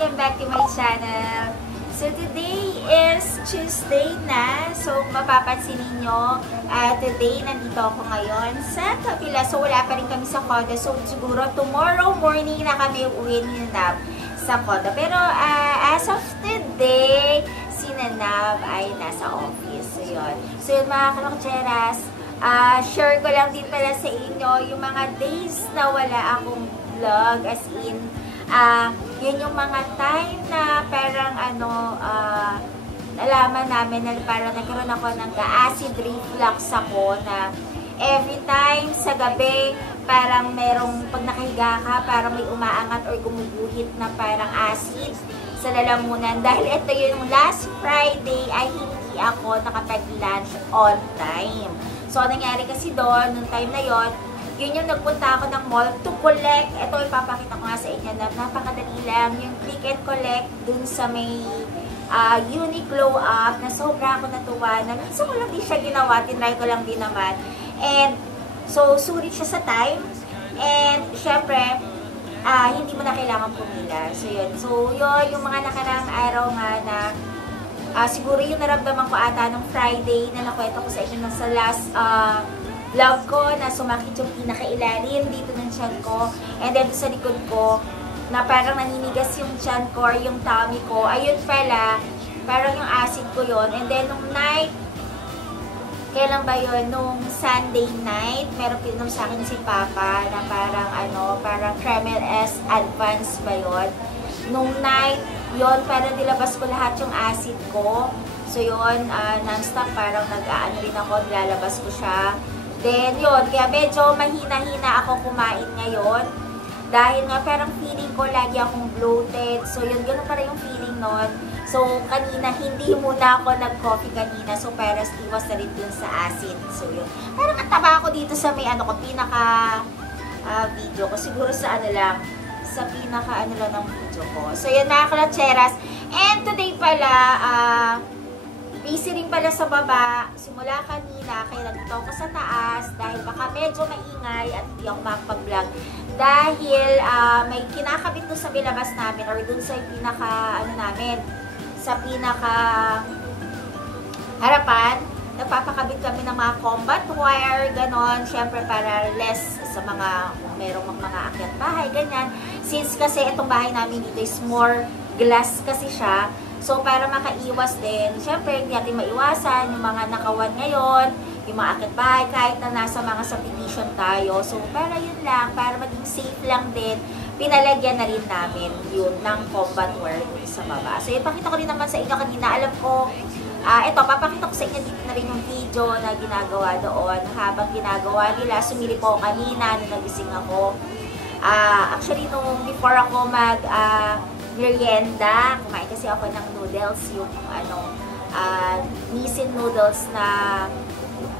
welcome back to my channel. So today is Tuesday na. So mapapansin ninyo, today nandito ako ngayon sa kabila. So wala pa rin kami sa condo. So siguro tomorrow morning na kami uwi ni Nanab sa condo. Pero as of today, si Nanab ay nasa office. So yun. So yun mga kalokcheras, share ko lang din pala sa inyo yung mga days na wala akong vlog, as in yun yung mga time na parang nalaman namin na parang nagkaroon ako ng acid reflux ako, na every time sa gabi parang merong pag nakahiga ka parang may umaangat or gumuguhit na parang acid sa lalamunan, dahil ito yung last Friday ay hindi ako nakapag-lunch on time. So nangyari kasi doon nung time na yon, yun yung nagpunta ako ng mall to collect. Ito, ipapakita ko nga sa inyo na napakadali lang. Yung click and collect dun sa may Uniqlo app, na sobra ako natuwa. Na minsan ko lang din siya ginawa, tinry ko lang din naman. And, so, sulit siya sa time. And, syempre, hindi mo na kailangan pumila. So, yun. So, yun, yung mga nakaraang araw nga na siguro yung naramdaman ko ata nung Friday na nakwento ko sa inyo sa last vlog ko, na sumakit yung pinakailalim dito ng tiyan ko, and then sa likod ko na parang naninigas yung tiyan ko or yung tummy ko. Ayun pala, parang yung acid ko yon. And then nung night, kailan ba yun? Nung Sunday night, meron pinom sa akin si Papa na parang parang Kremel S Advance ba yun? Nung night yon, parang nilabas ko lahat yung acid ko. So yun, non-stop parang nag-aano rin ako, nilalabas ko siya. Then, yun, kaya medyo mahina-hina ako kumain ngayon. Dahil nga, parang feeling ko lagi akong bloated. So, yun, ganun pa rin yung feeling nun. So, kanina, hindi muna ako nag-coffee kanina. So, para iwas na rin dun sa acid. So, yun. Parang nataba ako dito sa may, pinaka-video ko. Siguro sa lang, sa pinaka-ano lang ng video ko. So, yun, mga kalotcheras. And today pala, busy rin pala sa baba, simula kanina, kaya nandito ako sa taas, dahil baka medyo maingay at hindi ako makapag-vlog. Dahil may kinakabit doon sa bilabas namin, or doon sa pinaka, sa pinaka harapan, nagpapakabit kami ng mga combat wire, ganon, syempre para less sa mga, merong mga akyat bahay, ganyan. Since kasi itong bahay namin dito is more glass kasi siya, so, para makaiwas din, syempre, hindi natin maiwasan yung mga nakawan ngayon, yung mga akit bahay, kahit na nasa mga subdivision tayo. So, para yun lang, para maging safe lang din, pinalagyan na rin namin yun ng combat wire sa baba. So, ipakita ko rin naman sa inyo kanina. Alam ko, ito, papakita ko sa inyo dito na rin yung video na ginagawa doon. Habang ginagawa nila, sumili po kanina nung nagising ako. Actually, nung before ako merienda, kumain kasi ako ng noodles, yung Nissin noodles na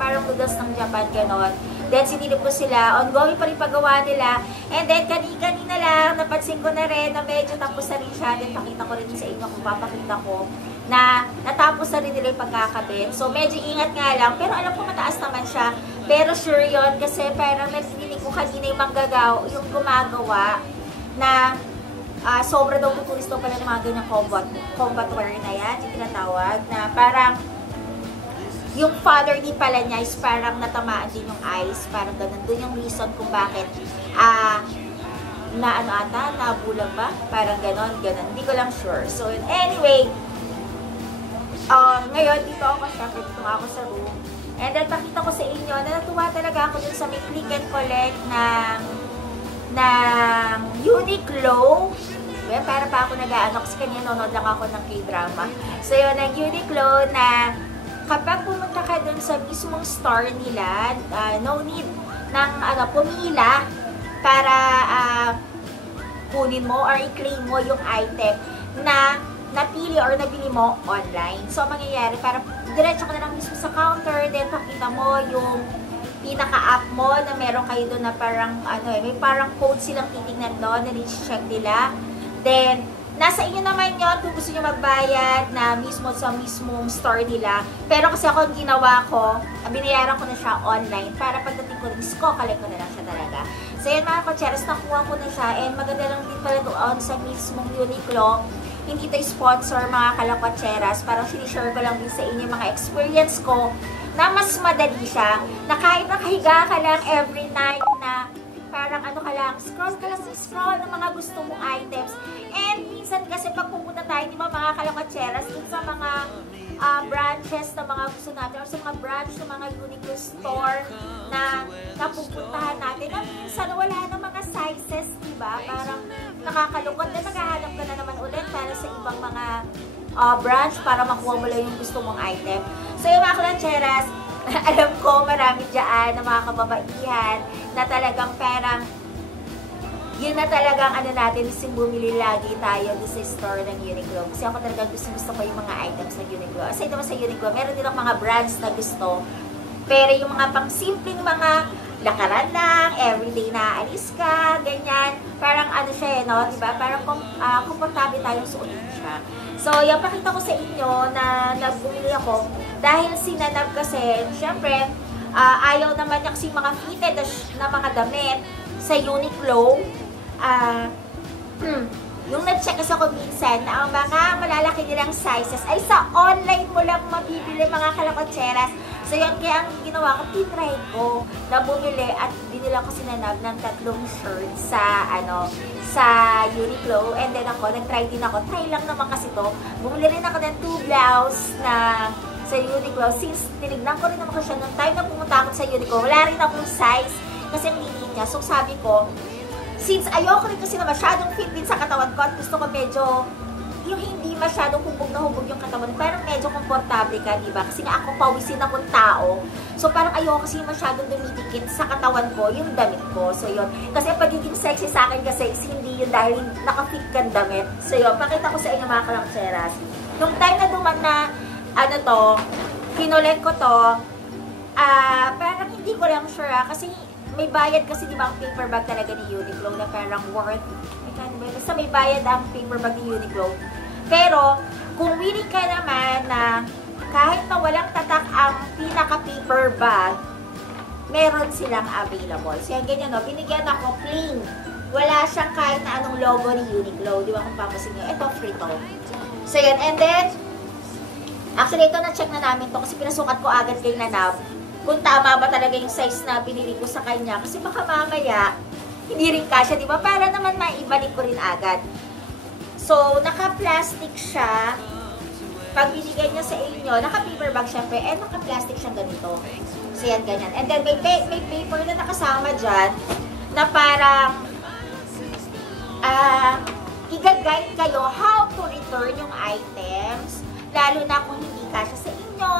parang noodles ng Japan, ganon. Then sinilip ko sila, ongoing pa rin paggawa nila, and then kanina lang napansin ko na rin na medyo tapos na rin siya. Then pakita ko rin sa inyo kung papakita ko na natapos na rin nila yung pagkakabit. So medyo ingat nga lang, pero alam ko mataas naman siya, pero sure yun, kasi parang narinig ko kanina yung manggagaw, yung gumagawa na sobra daw tutulis daw pala ng mga ganyang combat wire na yan, yung tinatawag, na parang yung father din pala niya is parang natamaan din yung eyes, parang ganun. Doon yung reason kung bakit nabulag ba? Parang ganun. Hindi ko lang sure. So, anyway, ngayon, dito ako, syempre, dito ako sa room. And then, pakita ko sa inyo na natuwa talaga ako dun sa may click and collect ng Uniqlo. Well, para pa ako nag-aano, kasi kanina nanonood lang ako ng K-drama. So yun, ng Uniqlo na kapag pumunta ka dun sa mismong store nila, no need ng pumila para kunin mo or i-claim mo yung item na napili or nabili mo online. So, mangyayari, para diretso ka na lang mismo sa counter, then pakita mo yung pinaka-app mo na meron kayo doon na parang, may parang code silang titignan doon, na check nila. Then, nasa inyo naman yun kung gusto nyo magbayad na mismo sa mismong store nila. Pero kasi ako, ang ginawa ko, binayaran ko na siya online para pagdating ko rin, collect ko na lang siya talaga. So yun mga kotseros, nakuha ko na siya and maganda lang din pala doon sa mismong Uniqlo. Hindi ito sponsor mga kalakotseras, parang sinishare ko lang din sa inyo mga experience ko na mas madali siya, na kahit nakahiga ka lang every night na parang ano ka lang, scroll ka lang, scroll ng mga gusto mong items. And minsan kasi pag pupunta tayo, di ba mga kalakotseras, dun sa mga branches na mga gusto natin or sa mga branch ng mga Uniqlo store na napupuntahan natin, na minsan wala na mga sizes, di ba? Parang nakakalungkot na naghahanap ka na naman ulit para sa ibang mga branch para makuha mo lang yung gusto mong item. So yung mga kalakotseras, alam ko marami dyan na mga kababaihan na talagang parang yun na talagang ano natin, is yung bumili lagi tayo sa store ng Uniqlo. Kasi ako talagang gusto ko yung mga items ng Uniqlo. Aside naman sa Uniqlo, meron din ang mga brands na gusto. Pero yung mga pang simpleng mga lakaran lang, everyday na alis ka, ganyan. Parang ano siya no? Diba? Parang komportable tayong suotin siya. So, yung pakita ko sa inyo na nagbumili ako dahil sinanap kasi, syempre, ayaw naman niya kasi mga fitted na mga damit sa Uniqlo. Yung nag-check kasi ako minsan na ang mga malalaki nilang sizes ay sa online mo lang mabibili mga kalakotseras. So yun, kaya ang ginawa ko, tinry ko na bumili at binila ko sinanab ng 3 shirts sa Uniqlo. And then ako, nag-try din ako. Try lang naman kasi to. Bumili rin ako ng 2 blouse na sa Uniqlo. Since tinignan ko rin naman ko siya nung time na pumunta ako sa Uniqlo, wala rin akong size kasi ang liit niya. So sabi ko, since ayoko rin kasi na masyadong fit din sa katawan ko at gusto ko medyo yung hindi masyadong hubog na hubog yung katawan, pero medyo komportable ka, diba? Kasi nga ako pawisin akong tao. So parang ayoko kasi masyadong dumidikit sa katawan ko yung damit ko. So yun. Kasi pagiging sexy sa akin kasi hindi yun dahil nakafit kang damit. So yun. Pakita ko sa inyo mga kalakotseras. Nung time na duman na kinulit ko to, parang hindi ko lang sure kasi may bayad kasi di ba ang paper bag talaga ni Uniqlo na parang worth, basta may bayad ang paper bag ni Uniqlo. Pero, kung willing ka naman na kahit na walang tatak ang pinaka-paper bag, meron silang available. So, yan ganyan, no? Binigyan ako plain. Wala siyang kahit na anong logo ni Uniqlo. Di ba kung papasin nyo? Ito, free to. So, yan. And then, actually, ito na-check na namin to kasi pinasukat ko agad kay Nanab kung tama ba talaga yung size na binili ko sa kanya. Kasi baka mamaya, hindi rin kasya, di ba? Para naman maibalik ko rin agad. So, naka-plastic siya. Pag binigay niya sa inyo, naka-paper bag syempre, naka-plastic siya ganito. So, yan, ganyan. And then, may paper na nakasama dyan na parang i-guide kayo how to return yung items, lalo na kung hindi kasya sa inyo,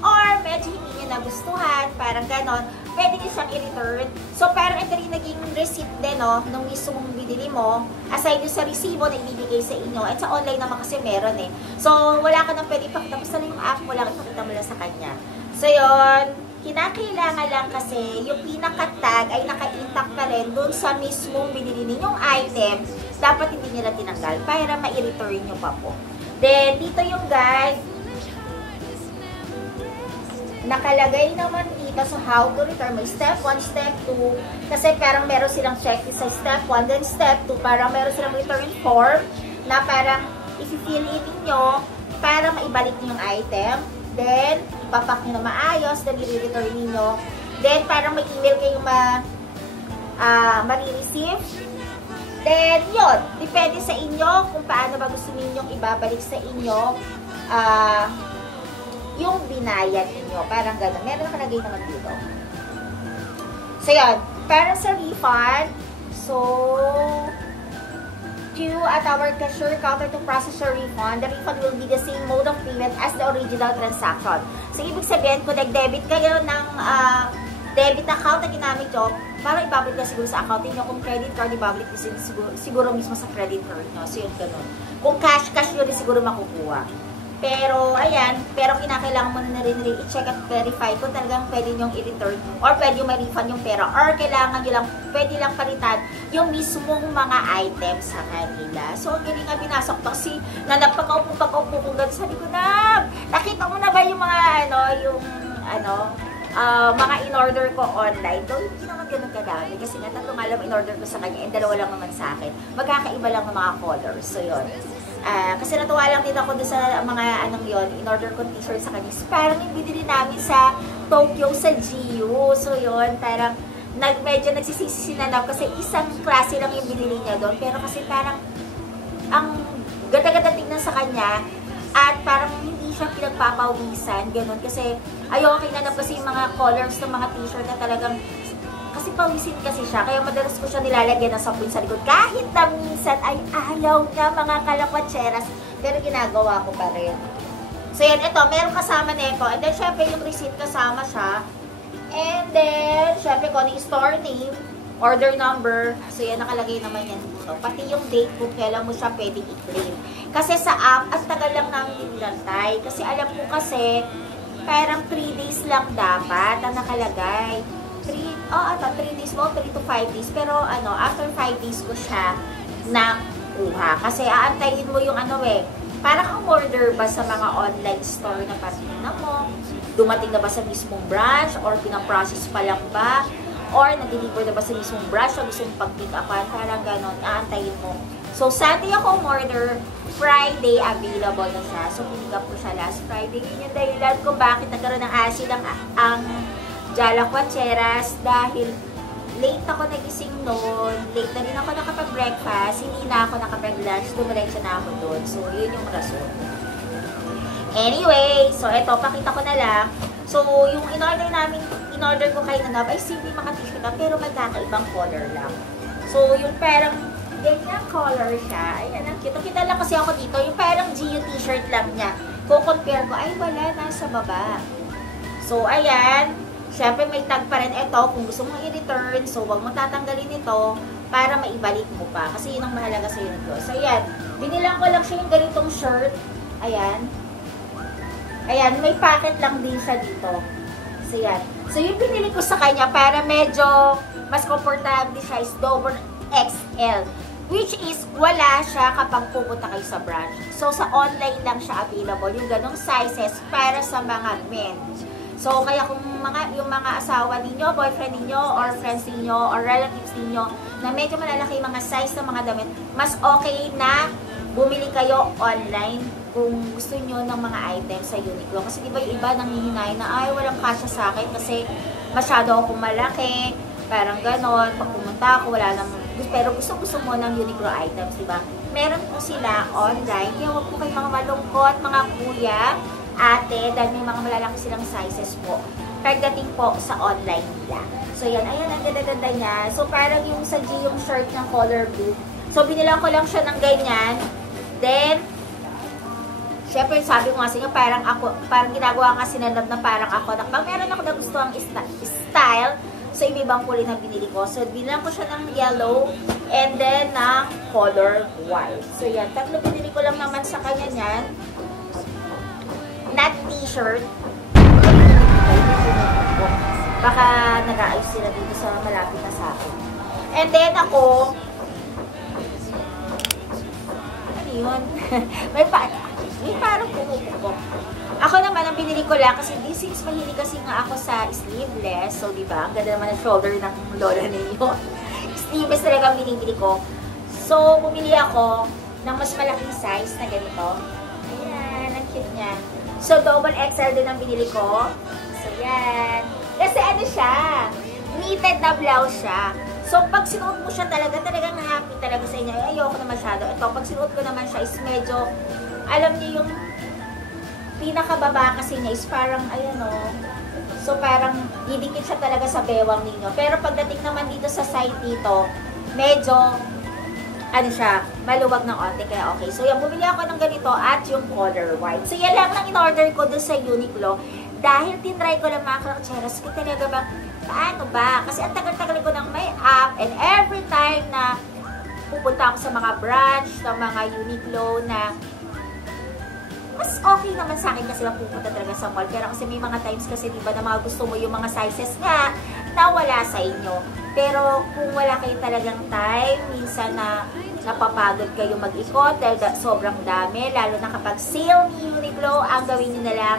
or medyo hindi niya nagustuhan, parang ganon, pwede niyo siyang i-return. So, parang ito rin naging receipt din, no, nung mismo mong binili mo, aside yung sa resibo na ibibigay sa inyo, at sa online naman kasi meron eh. So, wala ka nang pwede ipakita, basta lang yung app mo lang, ipakita mo lang sa kanya. So, yun, kinakailangan lang kasi yung pinaka-tag ay naka-intact pa rin dun sa mismong binili ninyong item, dapat hindi nila tinanggal para ma-return nyo pa po. Then, dito yung guide, nakalagay naman dito sa how to return. May step 1, step 2. Kasi parang meron silang checklist sa step 1, then step 2. Parang meron silang return form na parang i-fill in ninyo para maibalik nyo yung item. Then, ipapak nyo na maayos. Then, i-return ninyo. Then, parang may email kayong ma-receive. Then, yun. Depende sa inyo kung paano ba gusto ninyong ibabalik sa inyo yung binayad ninyo. Parang gano'n. Meron nakalagay naman dito. So, yan. Para sa refund, so, queue at our cashier counter to process your refund. The refund will be the same mode of payment as the original transaction. So, ibig sabihin, kung nag-debit kayo ng debit account na ginamit nyo, para ibabalik na siguro sa account niyo. Kung credit card, ibabalik na siguro mismo sa credit card nyo. So, yun gano'n. Kung cash nyo rin siguro makukuha. Pero, ayan, pero kinakailangan mo na rin i-check at verify kung talagang pwede nyong i-return or pwede yung ma-refund yung pera or kailangan nyo lang, pwede lang palitan yung mismong mga items sa kanila. So, ang galing nga binasok to kasi na napakaupo kung gano'n. Sabi ko na, nakita mo na ba yung mga, mga in-order ko online, though hindi naman ganun kadami kasi nga 3 nga lang in-order ko sa kanya and 2 lang naman sa akin. Magkakaiba lang ng mga colors. So, yun. Kasi natuwa lang din ako doon sa mga anong yun, in-order ko t-shirt sa kanya. Parang yung binili namin sa Tokyo, sa GU. So, yun, parang medyo nagsisisi sinanap kasi isang klase lang yung binili niya doon. Pero kasi parang ang ganda-ganda tingnan sa kanya at parang hindi siya pinagpapawisan, ganun. Kasi ayoko kinanap kasi yung mga colors ng mga t-shirt na talagang kasi pawisin kasi siya. Kaya madalas ko siya nilalagyan ng sapin sa likod. Kahit na minsan ay ayaw na mga kalapatseras. Pero ginagawa ko pa rin. So yan, ito, meron kasama nito. And then, syempre, yung receipt kasama siya. And then, syempre, kung ano yung store name, order number. So yan, nakalagay naman yan dito. Pati yung date kung kailan mo siya pwedeng i-claim. Kasi sa app, at tagal lang namin nilantay. Kasi alam ko kasi, parang 3 days lang dapat na nakalagay. 3 days mo, 3 to 5 days. Pero ano, after 5 days ko siya nakuha. Kasi aantayin mo yung ano parang ang order ba sa mga online store na patingnan mo, dumating na ba sa mismong branch, or pinaprocess pa lang ba, or na-deliver na ba sa mismong branch, o gusto mong pag-pick upan, parang ganon, aantayin mo. So, Sunday ako order, Friday available na siya. So, pick up ko siya last Friday. Yun yung dahilan kung bakit nagkaroon ng acid ang Jalapatcheras dahil late ako nagising noon, late na rin ako nakapag-breakfast, hindi na ako nakapag-lunch, dumiretso na ako doon. So, yun yung rason. Anyway, so eto, pakita ko na lang. So, yung in-order ko kay Nanab ay simple mga t-shirt na, pero magkakaibang color lang. So, yung parang ganyan color siya. Ayan, ang cute. Kita lang kasi ako dito, yung parang GU t-shirt lang niya. Kung compare ko, ay wala, nasa baba. So, ayan. Siyempre, may tag pa rin ito kung gusto mong i-return. So, huwag mo tatanggalin ito para maibalik mo pa. Kasi yun ang mahalaga sa yun ko. So, ayan. Binilang ko lang siya yung ganitong shirt. Ayan. Ayan, may packet lang din siya dito. So, ayan. So, yung pinili ko sa kanya para medyo mas comfortable siya is double XL. Which is, wala siya kapag pupunta kayo sa branch. So, sa online lang siya available. Yung ganong sizes para sa mga men. So, kaya kung yung mga asawa ninyo, boyfriend ninyo, or friends ninyo, or relatives ninyo, na medyo malalaki yung mga size ng mga damit, mas okay na bumili kayo online kung gusto nyo ng mga items sa Uniqlo. Kasi diba yung iba nanghihinay na, ay, walang kasya sa akin kasi masyado akong malaki, parang ganon, pag pumunta ako, wala namang, pero gusto mo ng Uniqlo items, diba? Meron po sila online, kaya huwag po kayo mga malungkot, mga kuya, ate, dahil may mga malalaki silang sizes po. Pagdating po sa online nila. So, yan. Ayan, ang ganda-ganda niya. So, parang yung sa G, yung shirt ng color blue. So, binilang ko lang siya ng ganyan. Then, syempre, sabi ko nga sa inyo, parang ginagawa nga sinanap na parang ako. Pag meron ako na gusto ang style, so, ibibang kulay na binili ko. So, binilang ko siya ng yellow and then ng color white. So, yan. 3 binili ko lang naman sa kanya niyan. Not t-shirt. Baka nag-aayos sila dito sa malapit na sa akin. And then ako, ano yun? may parang pumupukok. Ako naman, ang binili ko lang, kasi since mahilig kasi nga ako sa sleeveless, so diba, ang ganda naman ang shoulder ng lola ninyo. Sleeveless talaga ang binibili ko. So, bumili ako ng mas malaking size na ganito. Ayan, ang cute niya. So, double XL din ang binili ko. So, yan. Kasi ano siya, knitted na blouse siya. So, pag sinuot mo siya talagang happy talaga sa inyo. Ayoko na masyado. Ito, pag sinuot ko naman siya is medyo, alam niyo yung pinakababa kasi niya is parang, ayan o. So, parang didikit siya talaga sa bewang ninyo. Pero pagdating naman dito sa side dito, medyo ano siya, maluwag ng onte, kaya okay. So, yan, bumili ako ng ganito at yung color white. So, yan lang ang in-order ko doon sa Uniqlo. Dahil tinry ko lang mga kalakcheras, ko talaga ba, paano ba? Kasi ang tagal-tagal ko ng may app, and every time na pupunta ako sa mga branch, ng mga Uniqlo na mas okay naman sa akin kasi lang pupunta talaga sa mall. Pero kasi may mga times kasi, diba, na mga gusto mo yung mga sizes nga na wala sa inyo. Pero kung wala kayo talagang time, minsan na napapagod kayo mag-ikot dahil sobrang dami, lalo na kapag sale ni Uniqlo, ang gawin nyo na lang,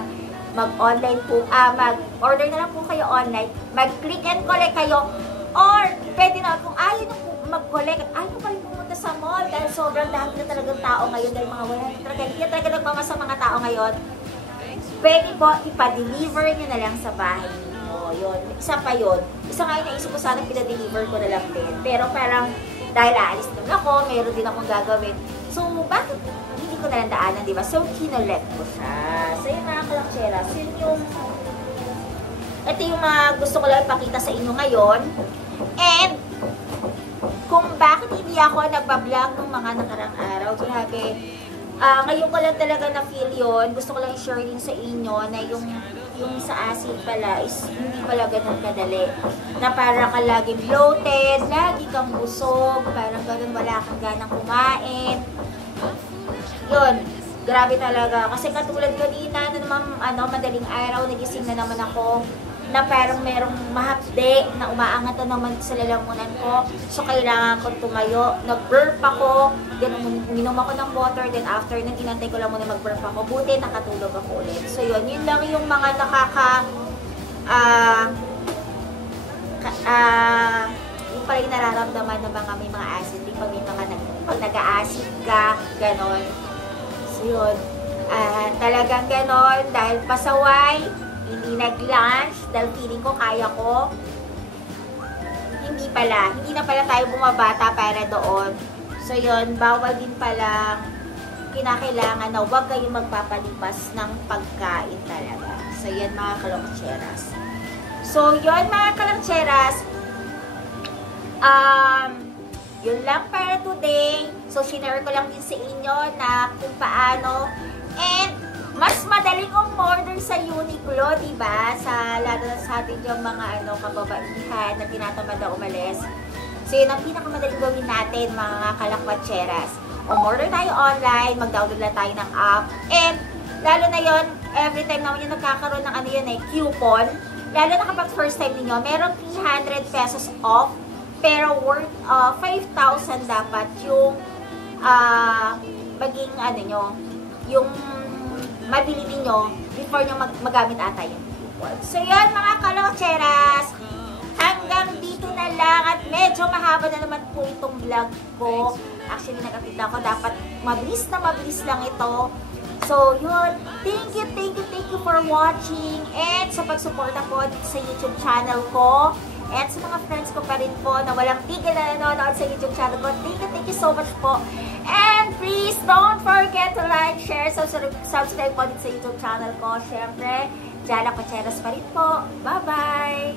mag-online po, mag-order na lang po kayo online, mag-click and collect kayo, or pwede na kung ayaw nyo po mag-collect at ayaw pa rin pumunta sa mall dahil sobrang dami na talagang tao ngayon dahil mga wala hindi talaga nagmamasa mga tao ngayon, pwede po ipa-deliver nyo na lang sa bahay ninyo. Yun, isa pa yun. Isa nga yung naisip ko sana pina-deliver ko na lang din. Pero parang dahil aalis naman ako, meron din akong gagawin. So, bakit hindi ko na lang daanan, di ba? So, kinolet ko siya. So, yung mga kalakcheras, yun yung ito yung gusto ko lang ipakita sa inyo ngayon. And, kung bakit hindi ako nagpa-vlog ng mga nakarang araw, grabe. Ngayon ko lang talaga na-feel yun. Gusto ko lang i-share din sa inyo na yung sa acid pala is hindi pala ganun kadali. Na para ka laging bloated, lagi kang busog, parang ganun wala kang ganang kumain. Yun, grabe talaga. Kasi katulad kanina, na naman, madaling araw, nagising na naman ako na parang merong mahapde na umaangat na naman sa lalamunan ko. So, kailangan ko tumayo. Nag-burp ako. Then, uminom ako ng water. Then, after nun, inantay ko lang muna mag-burp ako. Buti, nakatulog ako ulit. So, yun lang yung mga yung pala yung nararamdaman ng mga may mga acid. Pag may mga pag nag-a-acid ka, ganon. So, yun. Talagang ganon. Dahil pasaway, hindi nag-lunch, dahil feeling ko kaya ko. Hindi na pala tayo bumabata para doon. So yun, bawal din pala, kinakailangan na huwag kayong magpapalipas ng pagkain talaga. So yun mga kalakcheras. So yun mga kalakcheras, yun lang para today. So shinare ko lang din sa inyo na kung paano. And mas madaling umorder sa Uniqlo, diba? Lalo na sa atin yung mga kababaihan na tinatamad na umalis. So, yun ang pinakamadaling gawin natin, mga kalakwatseras. Umorder tayo online, mag-download lang tayo ng app. And, lalo na yun, every time naman yung nagkakaroon ng coupon. Lalo na kapag first time niyo, meron 300 pesos off. Pero worth 5,000 dapat yung maging yung mabili ninyo before nyo magamit ata yung coupon. So yun mga kalakcheras, hanggang dito na lang at medyo mahaba na naman po itong vlog ko. Actually nag-update ako, dapat mabilis lang ito. So yun, thank you for watching and sa pagsuporta po sa YouTube channel ko. At sa mga friends ko pa rin po na walang tigil na nanonood sa YouTube channel ko, thank you so much po. And please don't forget to like, share, subscribe po din sa YouTube channel ko. Siyempre, Jana Cocheras pa rin po. Bye-bye!